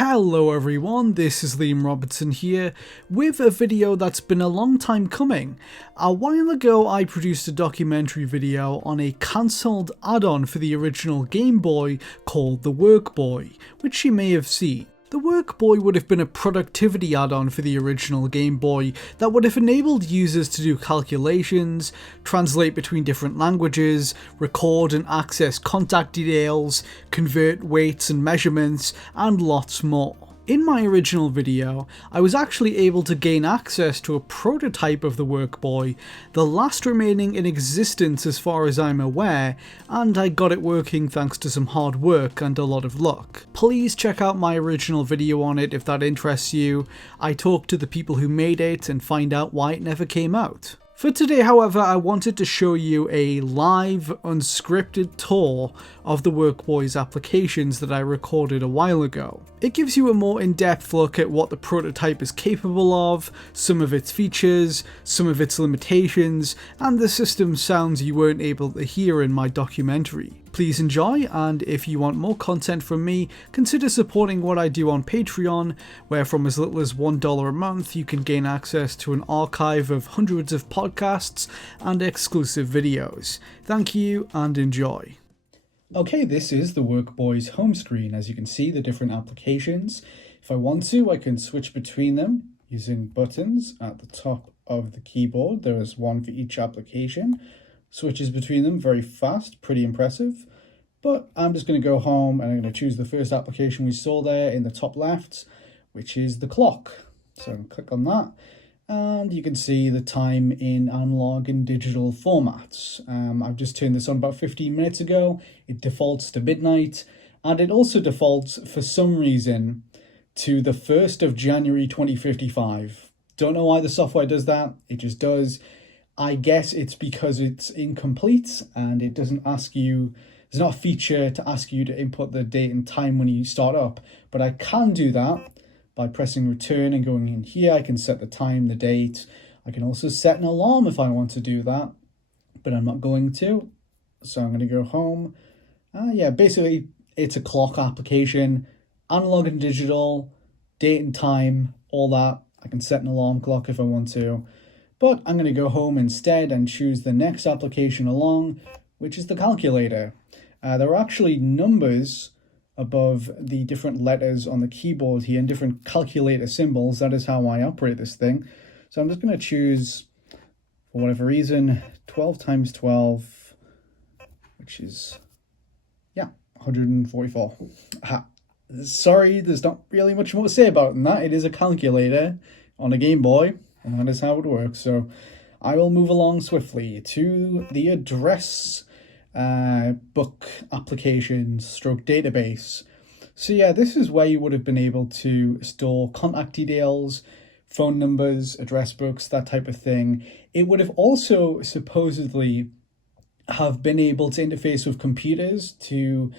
Hello everyone, this is Robertson here, with a video that's been a long time coming. A while ago I produced a documentary video on a cancelled add-on for the original Game Boy called the WorkBoy, which you may have seen. The WorkBoy would have been a productivity add-on for the original Game Boy that would have enabled users to do calculations, translate between different languages, record and access contact details, convert weights and measurements, and lots more. In my original video, I was actually able to gain access to a prototype of the WorkBoy, the last remaining in existence as far as I'm aware, and I got it working thanks to some hard work and a lot of luck. Please check out my original video on it if that interests you. I talked to the people who made it and find out why it never came out. For today, however, I wanted to show you a live, unscripted tour of the WorkBoy's applications that I recorded a while ago. It gives you a more in-depth look at what the prototype is capable of, some of its features, some of its limitations, and the system sounds you weren't able to hear in my documentary. Please enjoy, and if you want more content from me, consider supporting what I do on Patreon, where from as little as $1 a month you can gain access to an archive of hundreds of podcasts and exclusive videos. Thank you and enjoy. Okay, this is the WorkBoy's home screen. As you can see, the different applications. If I want to, I can switch between them using buttons at the top of the keyboard. There is one for each application. Switches between them very fast, pretty impressive. But I'm just going to go home and I'm going to choose the first application we saw there in the top left, which is the clock. So I'm click on that, and you can see the time in analog and digital formats. I've just turned this on about 15 minutes ago. It defaults to midnight, and it also defaults for some reason to the 1st of January 2055. Don't know why the software does that, it just does. I guess it's because it's incomplete and it doesn't ask you, there's not a feature to ask you to input the date and time when you start up, but I can do that by pressing return and going in here. I can set the time, the date. I can also set an alarm if I want to do that, but I'm not going to. So I'm going to go home. Yeah, basically it's a clock application, analog and digital, date and time, all that. I can set an alarm clock if I want to. But I'm going to go home instead and choose the next application along, which is the calculator. There are actually numbers above the different letters on the keyboard here and different calculator symbols. That is how I operate this thing. So I'm just going to choose, for whatever reason, 12 times 12, which is, 144. Sorry, there's not really much more to say about it than that. It is a calculator on a Game Boy. And that is how it works. So I will move along swiftly to the address book application stroke database. So yeah, this is where you would have been able to store contact details, phone numbers, address books, that type of thing. It would have also supposedly have been able to interface with computers to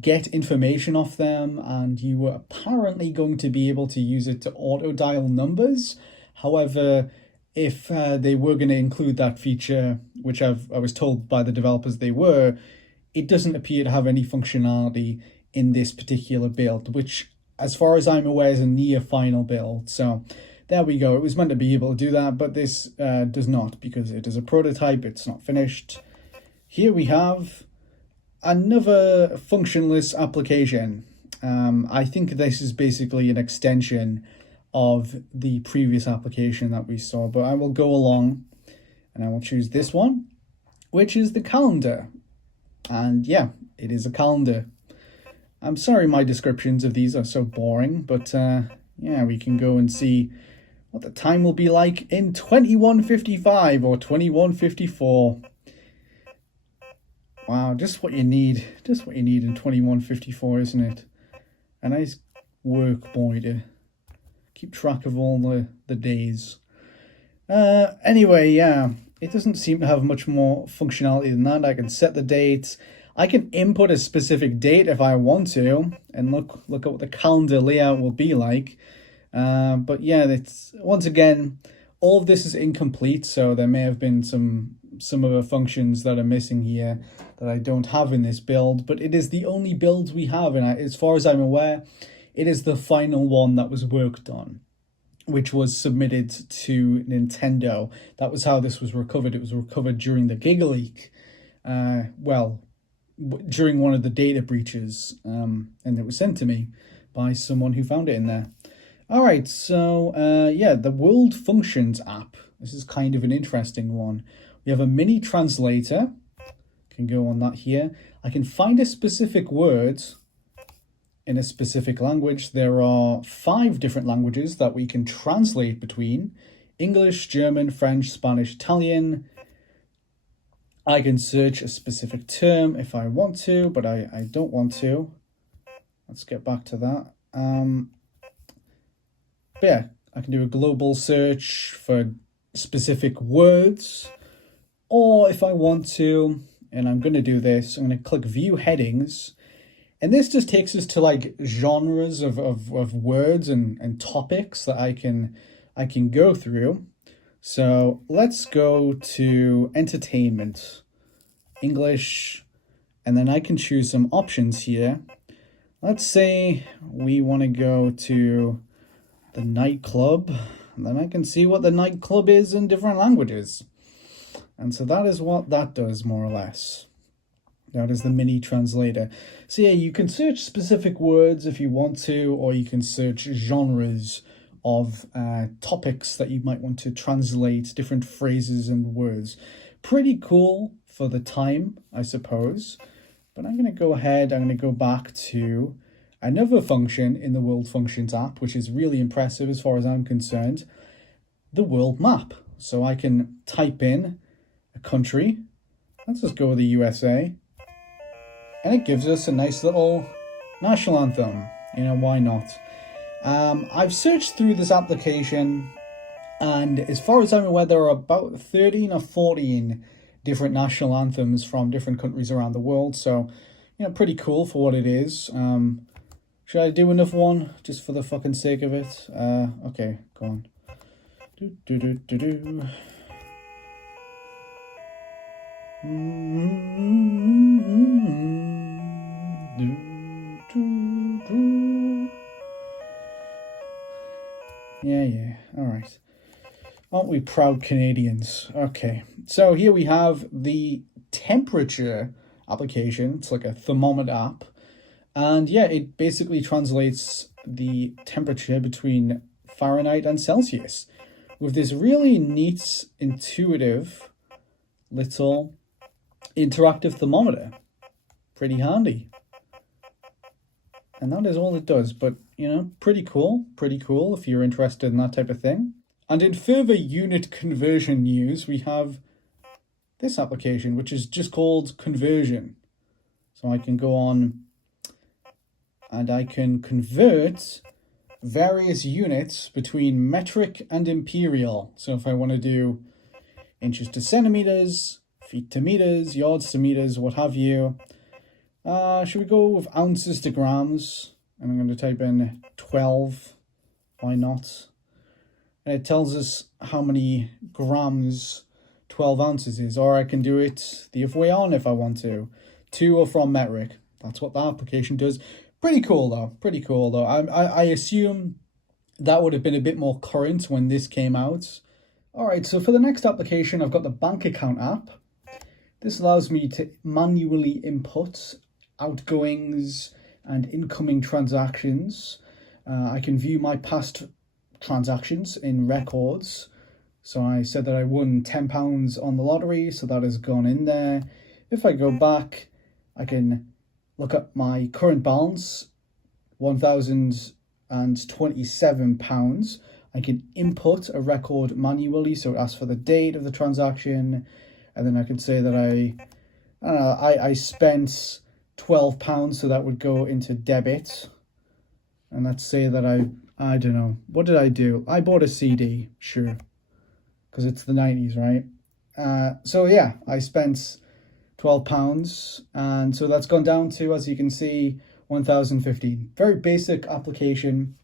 get information off them, and you were apparently going to be able to use it to auto dial numbers. However, if they were going to include that feature, which I was told by the developers they were, it doesn't appear to have any functionality in this particular build, which, as far as I'm aware, is a near final build. So there we go. It was meant to be able to do that, but this does not, because it is a prototype. It's not finished. Here we have another functionless application. I think this is basically an extension of the previous application that we saw, but I will go along and I will choose this one, which is the calendar. And yeah, it is a calendar. I'm sorry my descriptions of these are so boring, but yeah, we can go and see what the time will be like in 2155 or 2154. Wow, just what you need in 2154, isn't it? A nice WorkBoy to keep track of all the days. Anyway, yeah, it doesn't seem to have much more functionality than that. I can set the date. I can input a specific date if I want to, and look at what the calendar layout will be like. But yeah, it's, once again, all of this is incomplete, so there may have been some of the functions that are missing here that I don't have in this build, but it is the only build we have, and as far as I'm aware, it is the final one that was worked on, which was submitted to Nintendo. That was how this was recovered. It was recovered during the Giga Leak. During one of the data breaches, and it was sent to me by someone who found it in there. All right, so the World Functions app. This is kind of an interesting one. We have a mini translator. Can go on that here. I can find a specific word in a specific language. There are 5 different languages that we can translate between: English, German, French, Spanish, Italian. I can search a specific term if I want to, but I don't want to. Let's get back to that. But yeah, I can do a global search for specific words. Or if I want to, and I'm going to do this, I'm going to click View Headings. And this just takes us to like genres of words and topics that I can go through. So let's go to entertainment, English, and then I can choose some options here. Let's say we want to go to the nightclub, and then I can see what the nightclub is in different languages. And so that is what that does, more or less. That is the mini translator. So yeah, you can search specific words if you want to, or you can search genres of topics that you might want to translate, different phrases and words. Pretty cool for the time, I suppose. But I'm going to go ahead, I'm going to go back to another function in the World Functions app, which is really impressive as far as I'm concerned, the world map. So I can type in a country. Let's just go with the USA. And it gives us a nice little national anthem. You know, why not? I've searched through this application, and as far as I'm aware, there are about 13 or 14 different national anthems from different countries around the world. So, you know, pretty cool for what it is. Should I do another one just for the fucking sake of it? Okay, go on. Yeah, all right. Aren't we proud Canadians? Okay, so here we have the temperature application. It's like a thermometer app. And yeah, it basically translates the temperature between Fahrenheit and Celsius with this really neat, intuitive little interactive thermometer. Pretty handy. And that is all it does, but you know, pretty cool if you're interested in that type of thing. And in further unit conversion news, we have this application, which is just called Conversion. So I can go on and I can convert various units between metric and imperial. So if I want to do inches to centimeters, feet to meters, yards to meters, what have you. Should we go with ounces to grams? And I'm going to type in 12. Why not? And it tells us how many grams 12 ounces is. Or I can do it the other way on if I want to. To or from metric. That's what the application does. Pretty cool though. I assume that would have been a bit more current when this came out. All right, so for the next application, I've got the bank account app. This allows me to manually input outgoings and incoming transactions. I can view my past transactions in records. So I said that I won £10 on the lottery, so that has gone in there. If I go back, I can look at my current balance, £1,027. I can input a record manually, so it asks for the date of the transaction, and then I can say that I spent £12, so that would go into debit. And let's say that I don't know, what did I do? I bought a CD, sure, because it's the 90s, right? So yeah, I spent £12, and so that's gone down to, as you can see, 1,015. Very basic application,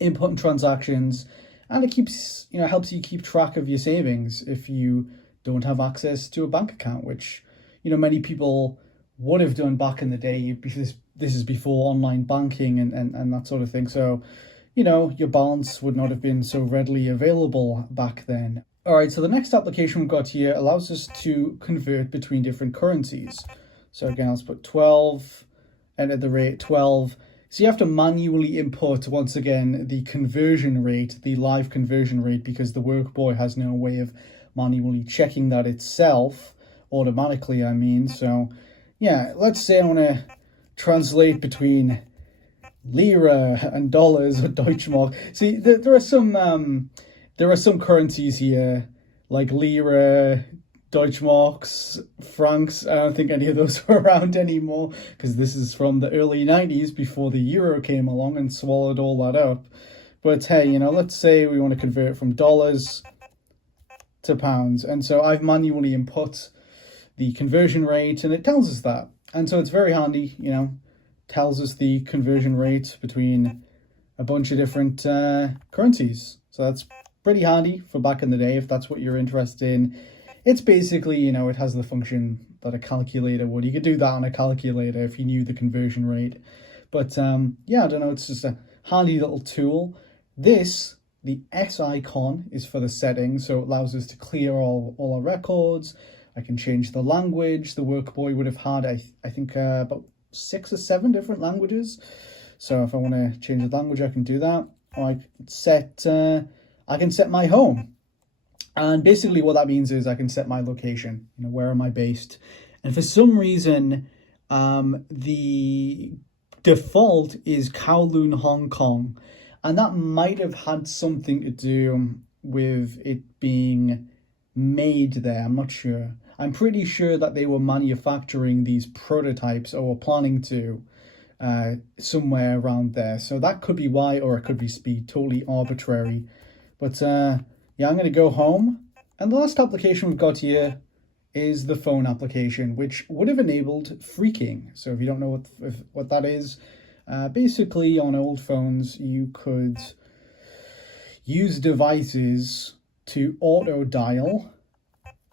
inputting transactions, and it keeps, helps you keep track of your savings if you don't have access to a bank account, which, many people would have done back in the day. You'd be this is before online banking and that sort of thing. So, you know, your balance would not have been so readily available back then. All right, so the next application we've got here allows us to convert between different currencies. So again, let's put 12, enter the rate 12. So you have to manually input, once again, the conversion rate, the live conversion rate, because the WorkBoy has no way of manually checking that itself, automatically, I mean. So yeah, let's say I want to translate between lira and dollars or Deutschmark. See, there are some currencies here, like lira, Deutschmarks, francs. I don't think any of those are around anymore, because this is from the early 90s, before the euro came along and swallowed all that up. But hey, you know, let's say we want to convert from dollars to pounds. And so I've manually input the conversion rate, and it tells us that. And so it's very handy, you know, tells us the conversion rate between a bunch of different currencies. So that's pretty handy for back in the day, if that's what you're interested in. It's basically, you know, it has the function that a calculator would. You could do that on a calculator if you knew the conversion rate. But yeah, I don't know, it's just a handy little tool. This, the S icon, is for the settings, so it allows us to clear all our records. I can change the language. The WorkBoy would have had, I think, about 6 or 7 different languages. So if I want to change the language, I can do that. Or I can set my home. And basically what that means is I can set my location, you know, where am I based? And for some reason, the default is Kowloon, Hong Kong. And that might have had something to do with it being made there. I'm not sure. I'm pretty sure that they were manufacturing these prototypes, or were planning to, somewhere around there. So that could be why, or it could be speed, totally arbitrary. But yeah, I'm going to go home. And the last application we've got here is the phone application, which would have enabled phreaking. So if you don't know what that is, basically on old phones, you could use devices to auto dial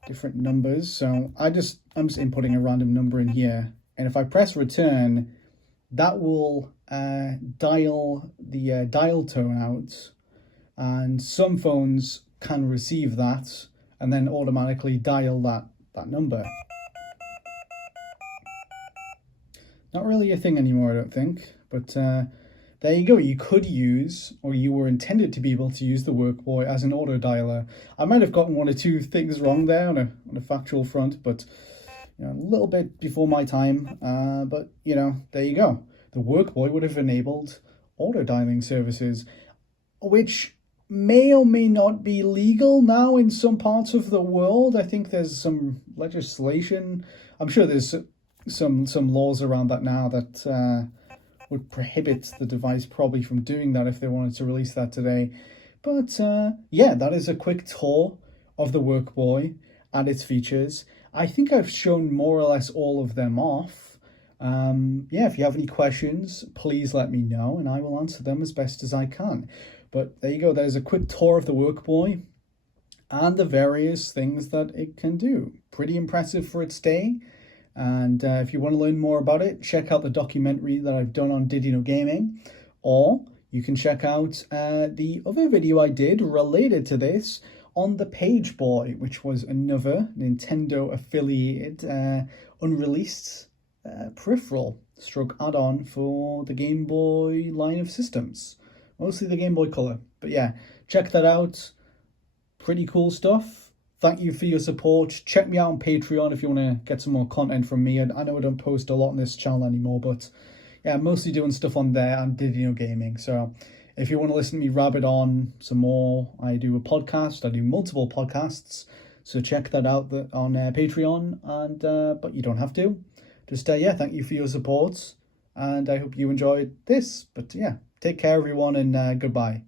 different numbers. So I'm just inputting a random number in here. And if I press return, that will dial the dial tone out. And some phones can receive that and then automatically dial that number. Not really a thing anymore, I don't think. But there you go. You could use, or you were intended to be able to use, the WorkBoy as an auto dialer. I might have gotten 1 or 2 things wrong there on a factual front, but you know, a little bit before my time. But you know, there you go. The WorkBoy would have enabled auto dialing services, which may or may not be legal now in some parts of the world. I think there's some legislation. I'm sure there's some laws around that now that would prohibit the device probably from doing that if they wanted to release that today. But yeah, that is a quick tour of the WorkBoy and its features. I think I've shown more or less all of them off. Yeah, if you have any questions, please let me know and I will answer them as best as I can. But there you go, there's a quick tour of the WorkBoy and the various things that it can do. Pretty impressive for its day. And if you want to learn more about it, check out the documentary that I've done on Did You Know Gaming, or you can check out the other video I did related to this on the Page Boy, which was another Nintendo affiliated unreleased peripheral stroke add-on for the Game Boy line of systems. Mostly the Game Boy Color. But yeah, check that out. Pretty cool stuff. Thank you for your support. Check me out on Patreon if you want to get some more content from me. I know I don't post a lot on this channel anymore, but yeah, I'm mostly doing stuff on there and Did You Know Gaming. So if you want to listen to me rabbit on some more, I do a podcast. I do multiple podcasts. So check that out on Patreon. And but you don't have to. Just yeah, thank you for your support. And I hope you enjoyed this. But yeah, take care everyone, and goodbye.